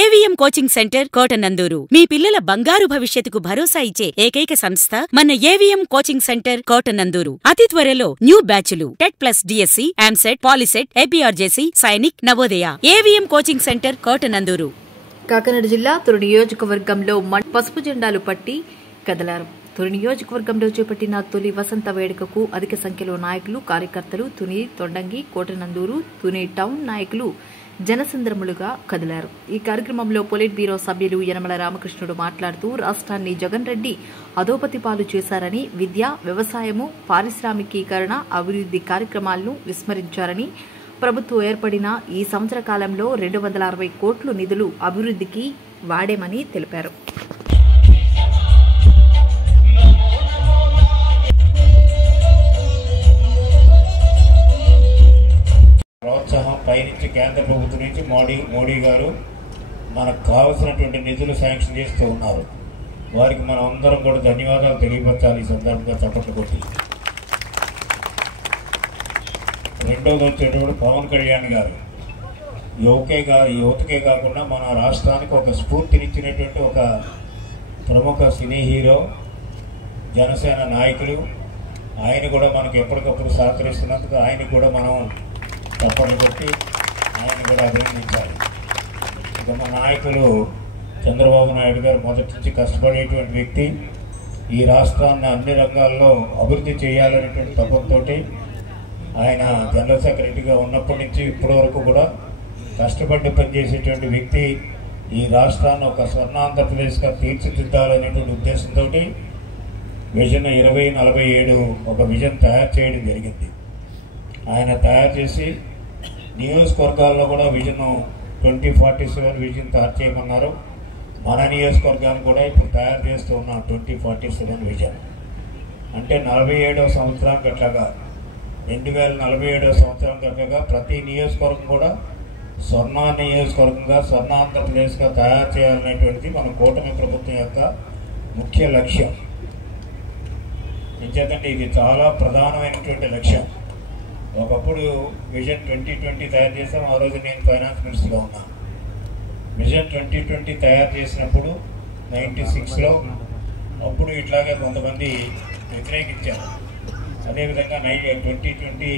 AVM coaching centre Kotananduru మీ పిల్లల బంగారు భవిష్యత్తుకు భరోసా ఇచ్చే ఏకైక సంస్థ మన ఏవిఎం కోచింగ్ సెంటర్ కోటనందూరు. అతి త్వరలో న్యూ బ్యాచ్లు TET plus DSC, EAMCET, POLYCET, APRJC, Sainik, Navodaya. AVM coaching centre Kotananduru. Kakinada జిల్లా తుని నియోజకవర్గంలో పసుపు జెండాలు పట్టి కదలారు. తుని నియోజకవర్గంలో చేపట్టిన తొలి వసంత వేడుకకు అధిక సంఖ్యలో నాయకులు, కార్యకర్తలు, తుని, తొండంగి, కోటనందూరు, తుని టౌన్ నాయకులు జనసంద్రములుగా కదిలారు. ఈ కార్యక్రమంలో పొలిట్ బ్యూరో సభ్యులు యనమల రామకృష్ణుడు మాట్లాడుతూ రాష్ట్రాన్ని జగన్ రెడ్డి అధోపతి పాలు చేశారని, విద్య, వ్యవసాయము, పారిశ్రామికీకరణ, అభివృద్ది కార్యక్రమాలను విస్మరించారని, ప్రభుత్వం ఏర్పడిన ఈ సంవత్సర కాలంలో 260 కోట్ల నిధులు అభివృద్దికి వాడేమని తెలిపారు. ప్రోత్సాహం పైనుంచి కేంద్ర ప్రభుత్వం నుంచి మోడీ గారు మనకు కావలసినటువంటి నిధులు శాంక్షన్ చేస్తూ ఉన్నారు. వారికి మనం అందరం కూడా ధన్యవాదాలు తెలియపరచాలి. ఈ సందర్భంగా చప్పట్లు కొట్టి రెండోది వచ్చేటప్పుడు పవన్ కళ్యాణ్ గారు యువతకే కాకుండా మన రాష్ట్రానికి ఒక స్ఫూర్తినిచ్చినటువంటి ఒక ప్రముఖ సినీ హీరో, జనసేన నాయకులు. ఆయన కూడా మనకు ఎప్పటికప్పుడు సహకరిస్తున్నందుకు ఆయన కూడా మనం చప్పట్లు కొట్టి ఆయన కూడా అభినందించాలి. ఇక మా నాయకులు చంద్రబాబు నాయుడు గారు మొదటి నుంచి కష్టపడేటువంటి వ్యక్తి. ఈ రాష్ట్రాన్ని అన్ని రంగాల్లో అభివృద్ధి చేయాలనేటువంటి తపంతో ఆయన జనరల్ సెక్రటరీగా ఉన్నప్పటి నుంచి ఇప్పటి వరకు కూడా కష్టపడి పనిచేసేటువంటి వ్యక్తి. ఈ రాష్ట్రాన్ని ఒక స్వర్ణాంధ్రప్రదేశ్గా తీర్చిదిద్దాలనేటువంటి ఉద్దేశంతో విజన్ 2047 ఒక విజన్ తయారు చేయడం జరిగింది. ఆయన తయారు చేసి నియోజకవర్గాల్లో కూడా విజన్ 2047 విజన్ తయారు చేయమన్నారు. మన నియోజకవర్గాన్ని కూడా ఇప్పుడు తయారు చేస్తూ ఉన్నాం 2047 విజన్. అంటే 47వ సంవత్సరం గట్లగా 2047వ సంవత్సరం గట్లగా ప్రతి నియోజకవర్గం కూడా స్వర్ణ నియోజకవర్గంగా, స్వర్ణ ఆంధ్రప్రదేశ్గా తయారు చేయాలనేటువంటిది మన కూటమి ప్రభుత్వం యొక్క ముఖ్య లక్ష్యం. ఎందుకంటే ఇది చాలా ప్రధానమైనటువంటి లక్ష్యం. ఒకప్పుడు విజన్ 2020 తయారు చేసాం. ఆ రోజు నేను ఫైనాన్స్ మినిస్టర్గా ఉన్నాను. విజన్ 2020 తయారు చేసినప్పుడు 96లో అప్పుడు ఇట్లాగే కొంతమంది వ్యతిరేకించారు. అదేవిధంగా 2020